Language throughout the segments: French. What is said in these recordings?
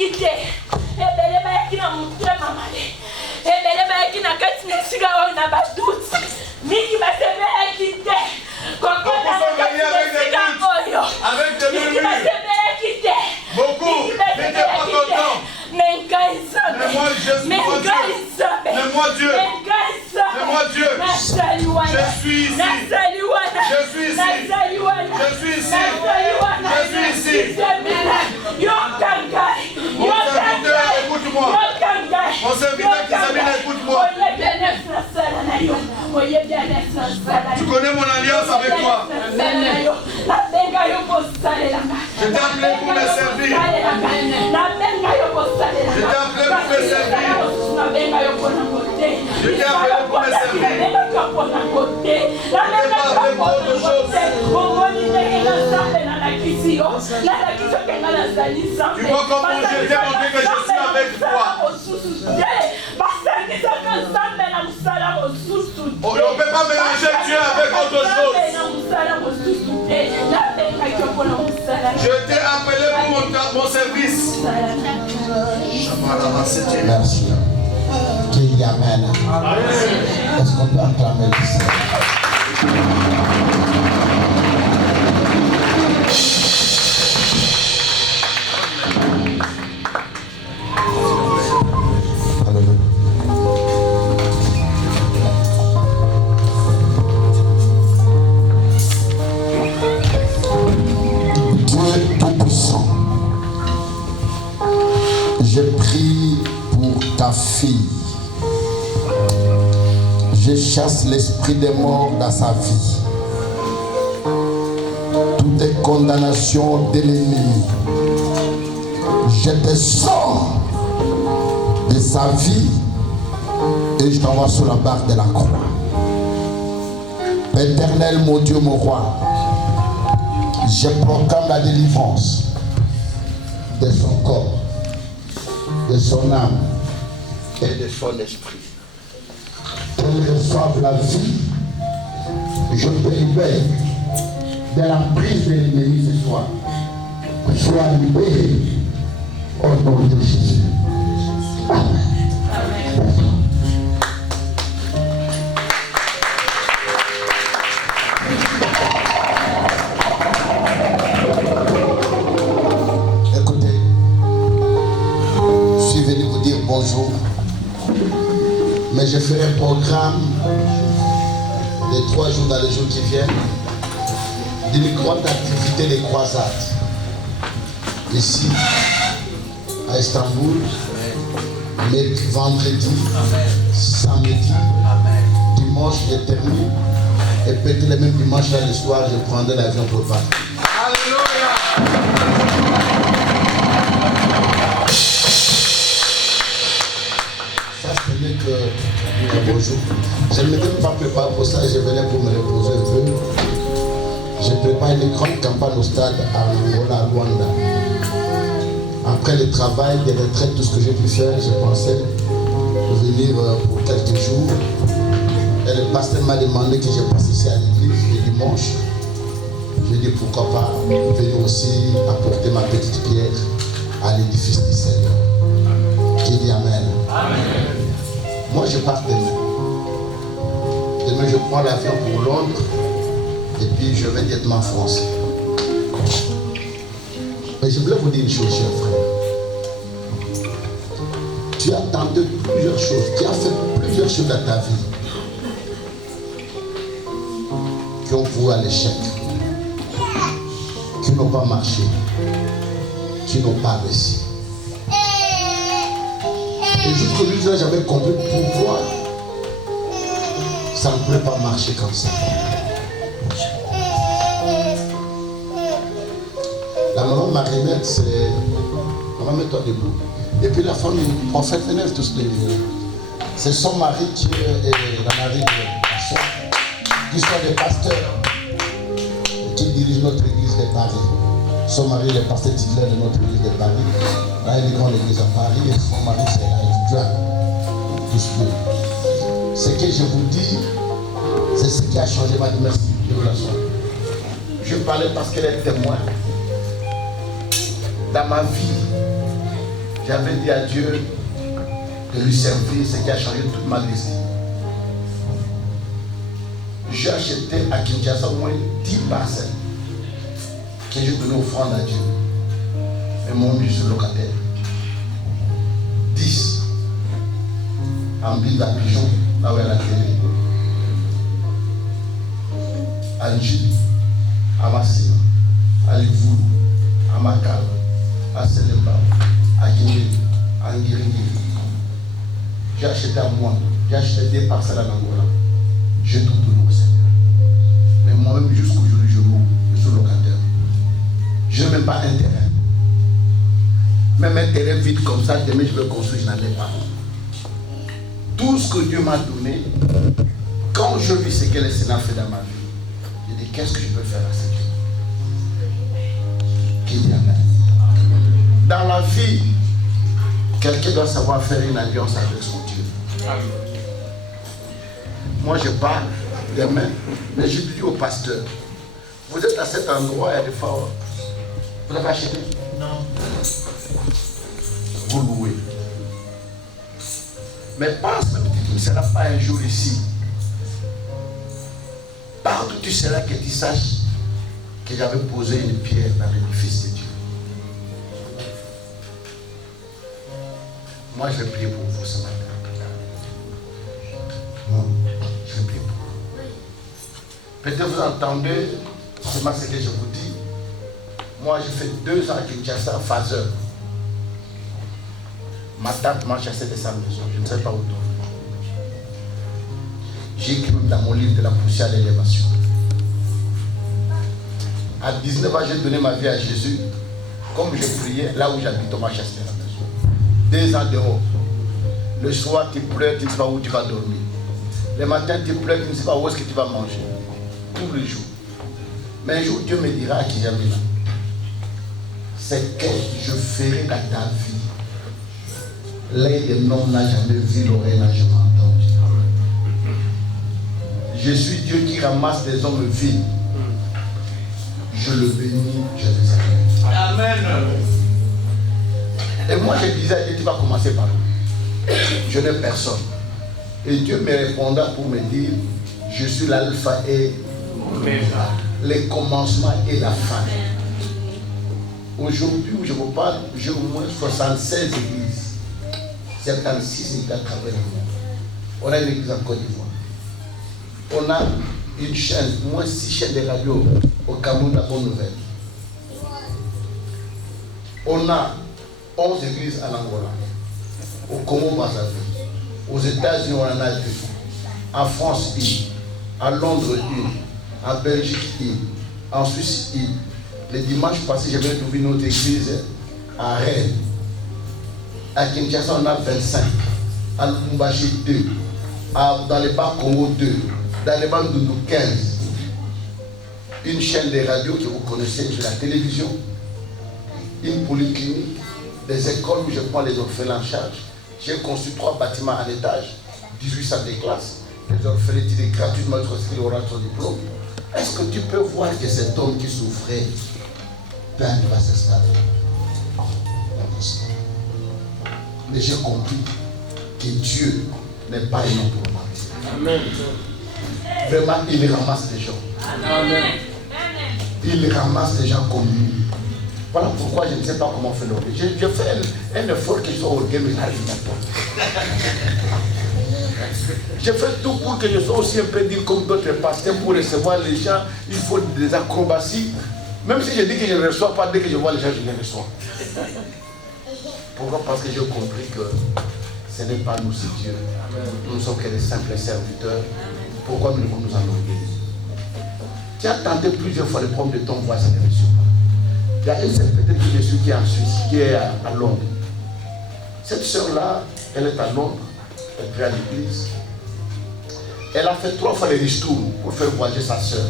quitté. Et belle qui n'a montré ma maladie. Et belle qui n'a qu'à se mettre on a pas doute. Mais qui va se faire quitter. Quand on a avec des murmures. Beaucoup. N'étais pas content. Mais moi je suis mon Dieu. Mais moi Dieu. Mais moi Dieu. Je suis ici. Je suis ici. Je suis ici. Je suis ici. Mon serviteur, écoute-moi. Mon serviteur qui s'habille, écoute-moi. Tu connais mon alliance avec toi. Je t'ai appelé pour me servir. Je t'ai appelé pour me servir. Je t'ai appelé pour me servir. Je t'ai pas appelé pour autre chose. Tu vois comment je t'ai montré que je suis avec toi. On ne peut pas mélanger Dieu avec autre chose. Je t'ai appelé pour mon service. Merci. Qu'il y amène. Est-ce qu'on peut acclamer le Seigneur? Je prie pour ta fille. Je chasse l'esprit des morts dans sa vie. Toutes les condamnations de l'ennemi, je te sors de sa vie et je t'envoie sur la barre de la croix. Éternel, mon Dieu, mon roi, je proclame la délivrance de son corps, de son âme et de son esprit. Qu'elle reçoive la vie, je te libère de la prise de l'ennemi ce soir. Sois libéré au nom de Jésus. Amen. Écoutez, je suis venu vous dire bonjour, mais je ferai un programme de 3 jours dans les jours qui viennent d'une grande activité de croisade ici à Istanbul, mais vendredi, samedi, dimanche je termine et peut-être le même dimanche là le soir je prendrai l'avion pour partir. Alléluia. Ça ce n'est que un bonjour. Je ne m'étais pas préparé pour ça et je venais pour me reposer un peu. Je prépare une grande campagne au stade à Angola, à Rwanda. Après le travail, des retraites, tout ce que j'ai pu faire, je pensais venir pour quelques jours. Et le pasteur m'a demandé que je passe ici à l'église le dimanche. J'ai dit pourquoi pas venir aussi apporter ma petite pierre à l'édifice du Seigneur. Qui dit Amen. Amen. Moi je pars demain. Demain je prends l'avion pour Londres. Et puis je vais directement en France. Mais je voulais vous dire une chose, cher frère. Tu as tenté plusieurs choses, tu as fait plusieurs choses dans ta vie qui ont voué à l'échec, qui n'ont pas marché, qui n'ont pas réussi. Et jusqu'aujourd'hui, j'avais compris pourquoi ça ne pouvait pas marcher comme ça. La maman Marie-Mette, c'est... Maman, mets-toi debout. Et puis la femme du prophète Vénère, tous les vieux. C'est son mari qui est la mari de personnes qui sont des pasteurs qui dirigent notre église de Paris. Son mari est le pasteur titulaire de notre église de Paris. Là, il est dans l'église à Paris et son mari, c'est là, tous deux. Ce que je vous dis, c'est ce qui a changé ma dimension de relation. Je parlais parce qu'elle est témoin. Dans ma vie, J'avais dit à Dieu de lui servir, ce qui a changé toute ma destinée. J'ai acheté à Kinshasa au moins 10 parcelles que j'ai donné offrande à Dieu. Et moi, je suis locataire. 10 en ville d'Abidjan, là où il y a la télé. À Njili, à Massima, à Livoulou, à Makal, à Selemba, à Guinée, à Nguiringiri. J'ai acheté à moi, j'ai acheté des parcelles à Angola. J'ai tout donné au Seigneur. Mais moi-même, jusqu'aujourd'hui, je suis locataire. Je n'ai même pas un terrain. Même un terrain vide comme ça, demain je vais construire, je n'en ai pas. Tout ce que Dieu m'a donné, quand je vis ce que le Seigneur fait dans ma vie, je dis qu'est-ce que je peux faire à ce Dieu? Qui dit Amen. Dans la vie, quelqu'un doit savoir faire une alliance avec son Dieu. Amen. Moi je parle demain, mais je dis au pasteur, vous êtes à cet endroit, il y a des fois, vous avez acheté? Non. Vous louez. Mais pense même que tu ne seras pas un jour ici. Partout tu seras que tu saches que j'avais posé une pierre dans l'édifice de Dieu. Moi je vais prier pour vous ce matin. Je vais prier pour vous. Peut-être vous entendez seulement ce que je vous dis. Moi j'ai fait 2 ans à Kinshasa, phaseur. Ma tante m'a chassé de sa maison, je ne sais pas où dormir. J'ai écrit dans mon livre de la poussière à l'élévation. À 19 ans, j'ai donné ma vie à Jésus. Comme je priais, là où j'habite, on m'a chassé de la maison. 2 ans dehors. Le soir, tu pleures, tu ne sais pas où tu vas dormir. Le matin, tu pleures, tu ne sais pas où est-ce que tu vas manger. Tous les jours. Mais un jour, Dieu me dira à qui j'avais là. C'est que je ferai dans ta vie. L'œil de l'homme n'a jamais vu, l'oreille n'a jamais entendu. Je suis Dieu qui ramasse des hommes vides. Je le bénis, je les aime. Amen. Et moi je disais à Dieu, tu vas commencer par où? Je n'ai personne. Et Dieu me répondra pour me dire, je suis l'alpha et le commencement et la fin. Aujourd'hui où je vous parle, j'ai au moins 76 églises. 76 églises à travers le monde. On a une église en Côte d'Ivoire. On a une chaîne, moins 6 chaînes de radio au Cameroun, la Bonne Nouvelle. On a 11 églises en Angola, au Congo-Brazzaville. Aux États-Unis, on en a 2. En France, 1. À Londres, 1. En Belgique, 1. En Suisse, 1. Le dimanche passé, j'avais trouvé une autre église à Rennes. À Kinshasa, on a 25. À Lubumbashi, 2. Dans les bas Congo, 2. Dans les bas Ndoundou, 15. Une chaîne de radio que vous connaissez sur la télévision. Une polyclinique. Des écoles où je prends les orphelins en charge. J'ai construit 3 bâtiments à l'étage. 18 salles de classe. Les orphelins étaient gratuitement transcrits au son diplôme. Est-ce que tu peux voir que cet homme qui souffrait peut arriver à ce stade? Mais j'ai compris que Dieu n'est pas un homme pour mentir. Amen. Vraiment, il ramasse des gens. Amen. Il ramasse des gens comme nous. Voilà pourquoi je ne sais pas comment faire l'orgueil. Je fais un effort que je sois orgueilleux, mais j'arrive pas. Je fais tout pour que je sois aussi un peu digne comme d'autres pasteurs pour recevoir les gens. Il faut des acrobaties. Même si je dis que je ne reçois pas, dès que je vois les gens, je les reçois. Pourquoi? Parce que j'ai compris que ce n'est pas nous, c'est Dieu. Nous ne sommes que des simples serviteurs. Pourquoi nous devons nous enorgueillir? Tu as tenté plusieurs fois de prendre de ton voisin et ne reçoit pas. Il y a une seule petite Jésus qui est en Suisse, qui est à Londres. Cette sœur-là, elle est à Londres, elle prie à l'église. Elle a fait 3 fois les ristournes pour faire voyager sa sœur.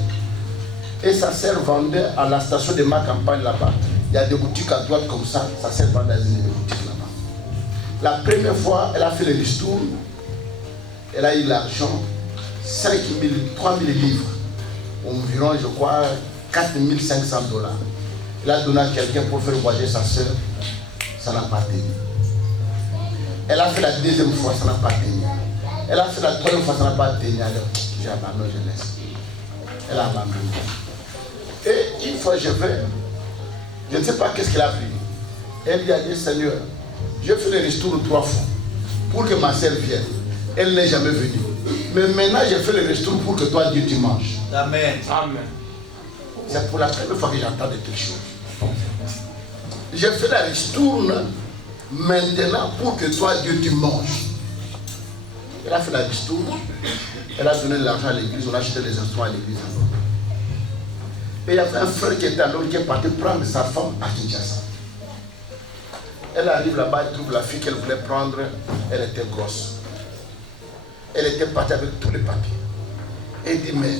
Et sa sœur vendait à la station de ma campagne là-bas. Il y a des boutiques à droite comme ça, sa sœur vendait des boutiques là-bas. La première fois, elle a fait les ristournes. Elle a eu l'argent, 3 000 livres, environ, je crois, 4 500 $. Elle a donné à quelqu'un pour faire voyager sa sœur. Ça n'a pas tenu. Elle a fait la deuxième fois, ça n'a pas tenu. Elle a fait la troisième fois, ça n'a pas tenu. J'ai abandonné, je laisse. Elle a abandonné. Et une fois je vais, je ne sais pas qu'est-ce qu'elle a pris. Elle lui a dit, Seigneur, je fais le retour 3 fois pour que ma sœur vienne. Elle n'est jamais venue. Mais maintenant, j'ai fait le retour pour que toi, Dieu, tu manges. Amen. Amen. C'est pour la première fois que j'entends de telles choses. J'ai fait la ristourne maintenant pour que toi, Dieu, tu manges. Elle a fait la ristourne. Elle a donné de l'argent à l'église. On a acheté des instruments à l'église. Et il y avait un frère qui était à l'autre qui est parti prendre sa femme à Kinshasa. Elle arrive là-bas, elle trouve la fille qu'elle voulait prendre. Elle était grosse. Elle était partie avec tous les papiers. Elle dit, mais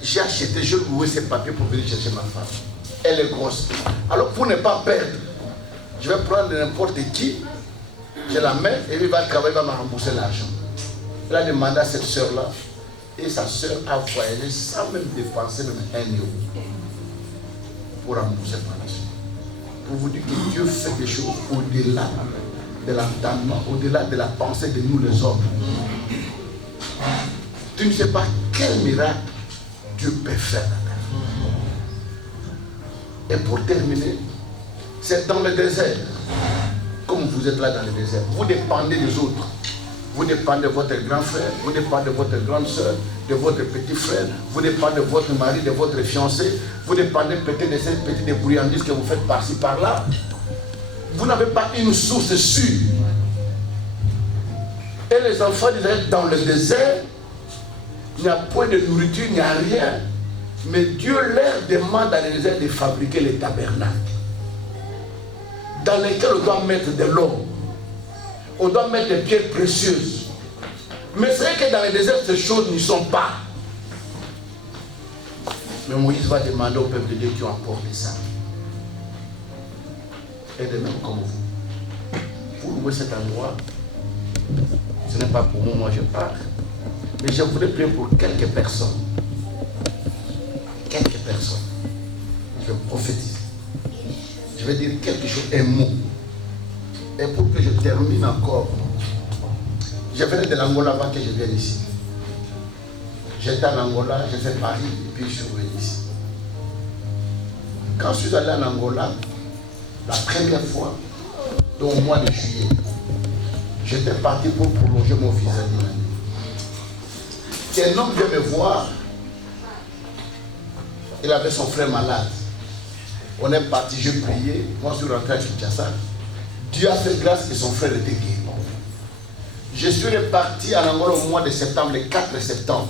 j'ai acheté, je louais ces papiers pour venir chercher ma femme. Elle est grosse. Alors pour ne pas perdre, je vais prendre n'importe qui, je la mets et il va travailler, il va me rembourser l'argent. Elle a demandé à cette soeur-là, et sa soeur a voyagé sans même dépenser même 1 euro pour rembourser par la suite. Pour vous dire que Dieu fait des choses au-delà de l'entendement, au-delà de la pensée de nous les hommes. Tu ne sais pas quel miracle Dieu peut faire. Et pour terminer, c'est dans le désert. Comme vous êtes là dans le désert, vous dépendez des autres. Vous dépendez de votre grand frère, vous dépendez de votre grande soeur, de votre petit frère, vous dépendez de votre mari, de votre fiancé, vous dépendez peut-être de cette petite débrouillardise que vous faites par-ci, par-là. Vous n'avez pas une source sûre. Et les enfants d'Israël dans le désert, il n'y a point de nourriture, il n'y a rien. Mais Dieu leur demande dans le désert de fabriquer les tabernacles dans lesquels on doit mettre de l'or. On doit mettre des pierres précieuses. Mais c'est vrai que dans le désert, ces choses n'y sont pas. Mais Moïse va demander au peuple de Dieu qui ont apporté ça. Et de même comme vous. Vous louez cet endroit. Ce n'est pas pour moi, moi je parle. Mais je voudrais prier pour quelques personnes. Quelques personnes. Je prophétise. Je vais dire quelque chose, un mot. Et pour que je termine encore, je venais de l'Angola avant que je vienne ici. J'étais en Angola, j'ai fait Paris et puis je suis revenu ici. Quand je suis allé en Angola, la première fois, donc au mois de juillet, j'étais parti pour prolonger mon visa d'une année. Un homme vient me voir, il avait son frère malade. On est parti, j'ai prié, moi je suis rentré à Kinshasa. Dieu a fait grâce et son frère était guéri. Je suis reparti en Angola au mois de septembre, le 4 septembre.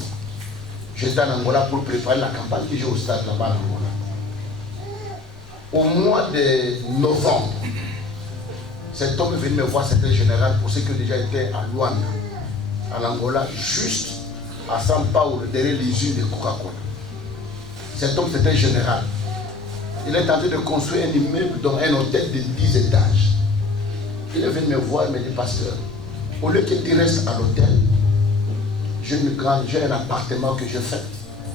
J'étais en Angola pour préparer la campagne que j'ai au stade là-bas en Angola. Au mois de novembre, cet homme est venu me voir, c'était le général, pour ceux qui ont déjà été à Luanda, en Angola, juste à São Paulo, derrière les usines de Coca-Cola. Cet homme, c'était un général. Il est en train de construire un immeuble, dont un hôtel de 10 étages. Il est venu me voir et me dit, pasteur, au lieu que tu restes à l'hôtel, j'ai un appartement que je fais.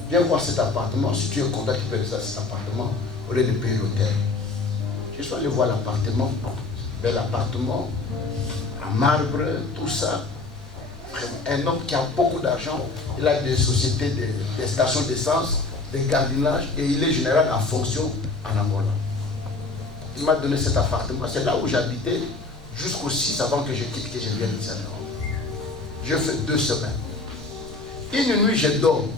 Viens voir cet appartement, si tu es content, tu peux rester à cet appartement, au lieu de payer l'hôtel. Je suis allé voir l'appartement, bel appartement, en marbre, tout ça. Un homme qui a beaucoup d'argent, il a des sociétés, des stations d'essence, des gardiennages, et il est général en fonction en Angola. Il m'a donné cet appartement, c'est là où j'habitais jusqu'au 6 avant que je quitte, que je vienne ici. Je fais 2 semaines. Une nuit, je dors.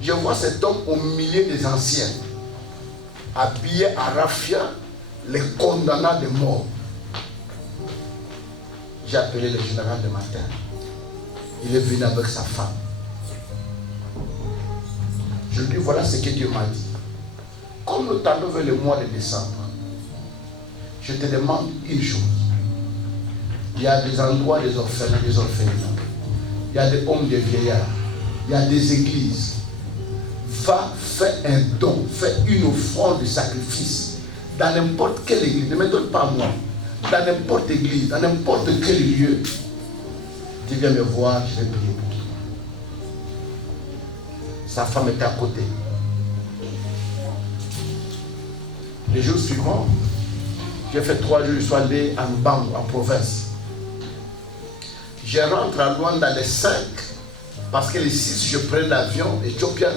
Je vois cet homme au milieu des anciens, habillé à raffia, les condamnants de mort. J'ai appelé le général le matin. Il est venu avec sa femme. Je lui dis, voilà ce que Dieu m'a dit. Comme nous tendons vers le mois de décembre, je te demande une chose. Il y a des endroits des orphelins, des orphelins. Il y a des hommes, des vieillards. Il y a des églises. Va faire un don, fais une offrande de sacrifice dans n'importe quelle église. Ne me donne pas moi. Dans n'importe église, dans n'importe quel lieu. Tu viens me voir, je vais prier pour toi. Sa femme était à côté. Les jours suivants, j'ai fait 3 jours, je suis allé en Bango, en province. Je rentre à Luanda les 5, parce que les 6, je prends l'avion éthiopien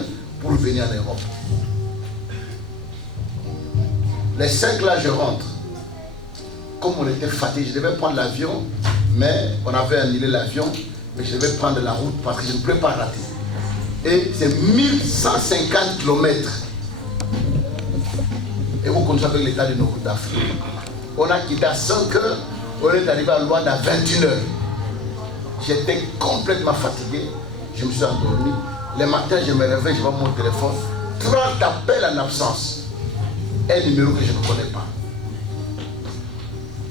pour venir en Europe. Les 5 là, je rentre. Comme on était fatigué, je devais prendre l'avion, mais on avait annulé l'avion, mais je devais prendre la route parce que je ne pouvais pas rater. Et c'est 1150 km. Et vous connaissez avec l'état de nos routes d'Afrique. On a quitté à 5 heures, on est arrivé à Luanda à 21 heures. J'étais complètement fatigué, je me suis endormi. Le matin, je me réveille, je vois mon téléphone. 30 appels en absence. Un numéro que je ne connais pas.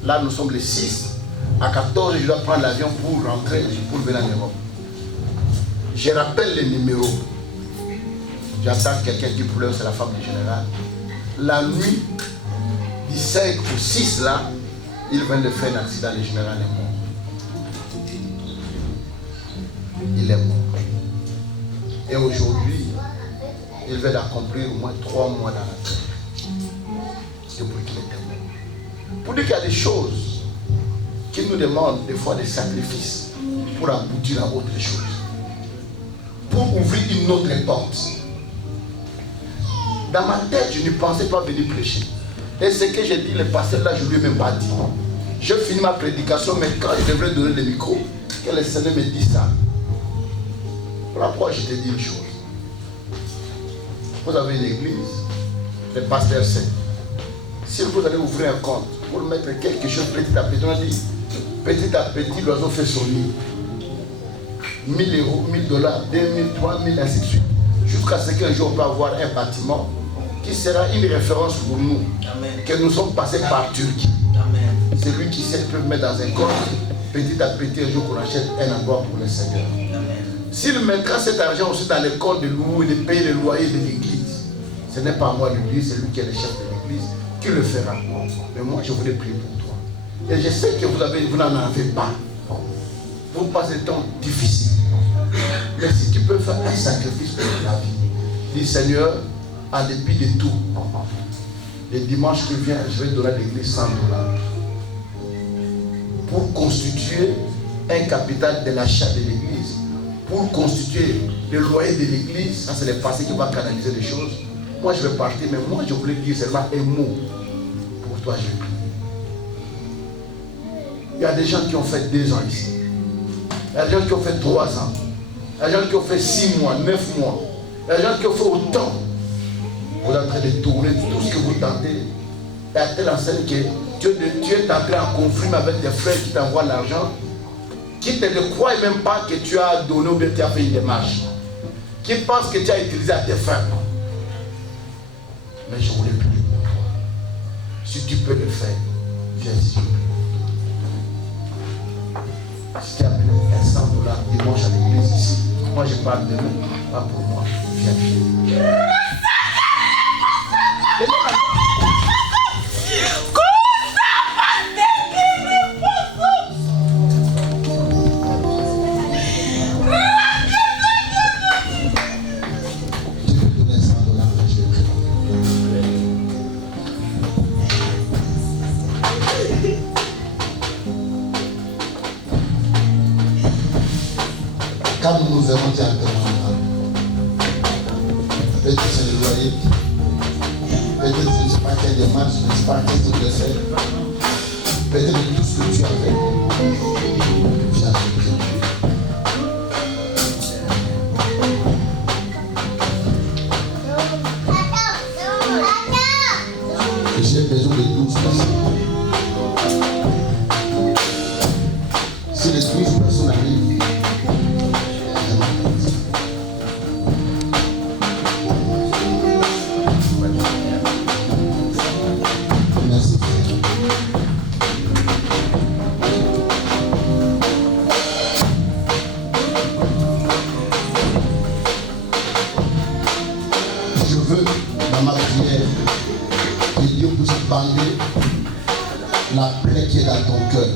Là, nous sommes les 6. À 14, je dois prendre l'avion pour rentrer, pour venir en Europe. Je rappelle les numéros. J'attends quelqu'un qui pleure, c'est la femme du général. La nuit, du 5 au 6 là, il vient de faire un accident, le général est mort. Il est mort. Et aujourd'hui, il vient d'accomplir au moins 3 mois dans la terre. C'est pour qu'il était mort. Pour dire qu'il y a des choses qui nous demandent des fois des sacrifices pour aboutir à autre chose. Pour ouvrir une autre porte. Dans ma tête, je ne pensais pas venir prêcher. Et ce que j'ai dit, le pasteur là, je ne lui ai même pas dit. Je finis ma prédication, mais quand je devrais donner le micro, que le Seigneur me dit ça. Voilà pourquoi je te dis une chose. Vous avez une église, le pasteur sait. Si vous allez ouvrir un compte, pour mettre quelque chose petit à petit, on a dit, petit à petit, l'oiseau fait son nid. 1000 euros, 1000 dollars, 2000, 3000, ainsi de suite. Jusqu'à ce qu'un jour on peut avoir un bâtiment qui sera une référence pour nous. Amen. Que nous sommes passés par Turquie. Amen. C'est lui qui sait peut mettre dans un compte. Petit à petit, un jour qu'on achète un endroit pour le Seigneur. S'il mettra cet argent aussi dans le compte de louer, de payer le loyer de l'église, ce n'est pas moi l'église, c'est lui qui est le chef de l'église qui le fera. Mais moi, je voulais prier pour toi. Et je sais que vous n'en avez pas. Vous passez des temps difficiles. Mais si tu peux faire un sacrifice pour la vie, dis Seigneur, en dépit de tout, le dimanche qui vient, je vais donner à l'église 100 $. Pour constituer un capital de l'achat de l'église, pour constituer le loyer de l'église, ça c'est le passé qui va canaliser les choses. Moi je vais partir, mais moi je voulais dire seulement un mot. Pour toi, je prie. Il y a des gens qui ont fait 2 ans ici. Il y a des gens qui ont fait 3 ans. Il y a des gens qui ont fait 6 mois, 9 mois. Il y a des gens qui ont fait autant. Vous êtes en train de tourner tout ce que vous tentez. Et à telle enseigne que tu es entré en conflit avec tes frères qui t'envoient l'argent, qui ne croient même pas que tu as donné ou bien tu as fait une démarche, qui pensent que tu as utilisé à tes fins. Mais je voulais prier pour toi. Si tu peux le faire, viens ici. Si tu as besoin de 100 $ dimanche à l'église ici, moi je parle demain, pas pour moi. Viens. Quand nous verrons directement, peut-être c'est le loyer, peut-être ce n'est pas quelle démarche, ce n'est pas quel truc de faire, peut-être tout ce que tu as fait. J'ai besoin de 12 personnes. Si les 12 personnes arrivent, la plaie qui est dans ton cœur.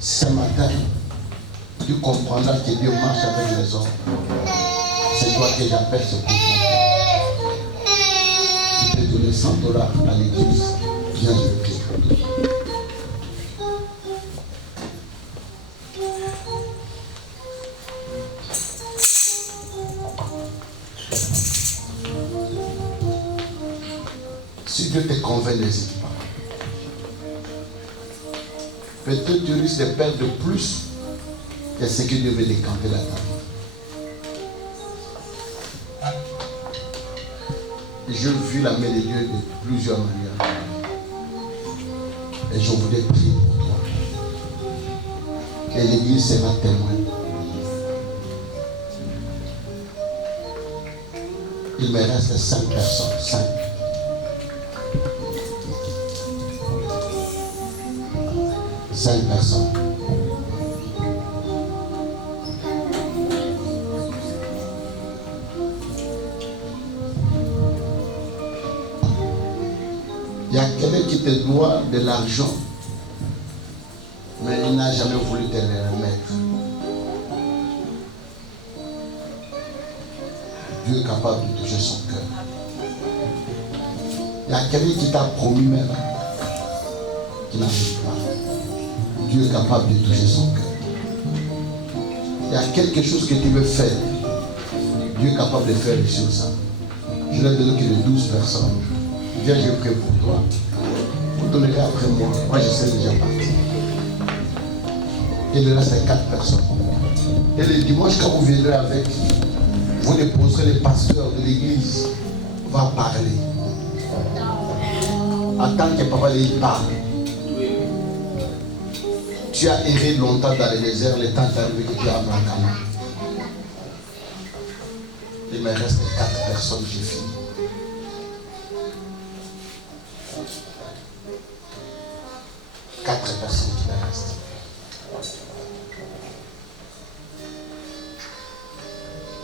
Ce matin, tu comprendras que Dieu marche avec les hommes. C'est toi que j'appelle ce coup. Tu peux donner 100 $ à l'église. Viens, je prie. Si Dieu te convainc, n'hésite pas. Peut-être tu risques de perdre plus que ce que Dieu veut décanter la table. J'ai vu la main de Dieu de plusieurs manières. Et je voudrais prier pour toi. Et l'Église sera témoin. Il me reste 5 personnes. 5. Personnes. Il y a quelqu'un qui te doit de l'argent, mais il n'a jamais voulu te le remettre. Dieu est capable de toucher son cœur. Il y a quelqu'un qui t'a promis même, qui n'arrive pas. Dieu est capable de toucher son cœur. Il y a quelque chose que tu veux faire. Dieu est capable de faire sur ça. Je n'ai besoin que de 12 personnes. Viens, je prie pour toi. Vous donnerez après moi. Moi, je sais déjà partir. Il reste 4 personnes. Et le dimanche, quand vous viendrez avec, vous déposerez le pasteur de l'église. Va parler. Attends que papa lui parle. Tu as erré longtemps dans le désert, le temps d'arriver que tu as Abraham. Il me reste 4 personnes, j'ai fini. Quatre personnes qui me restent.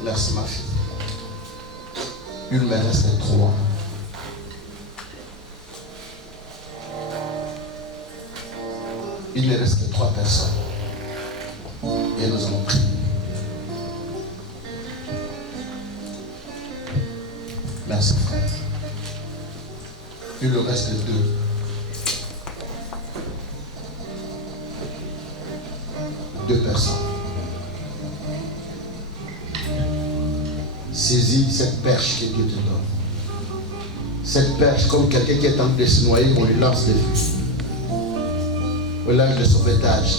Merci ma fille. Il me reste 3. Il ne reste que 3 personnes. Et nous allons prier. Merci frère. Il nous reste 2. Personnes. Saisis cette perche que Dieu te donne. Cette perche, comme quelqu'un qui est en train de se noyer, on lui lance des vues. On lance de sauvetage.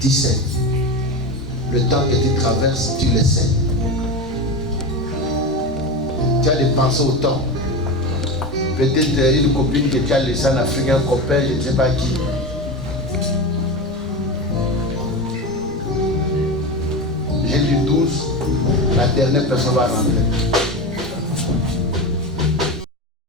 Tu sais. Le temps que tu traverses, tu le sais. Tu as dépensé autant. Peut-être une copine que tu as laissée en Afrique, un copain, je ne sais pas qui. La dernière personne va rentrer.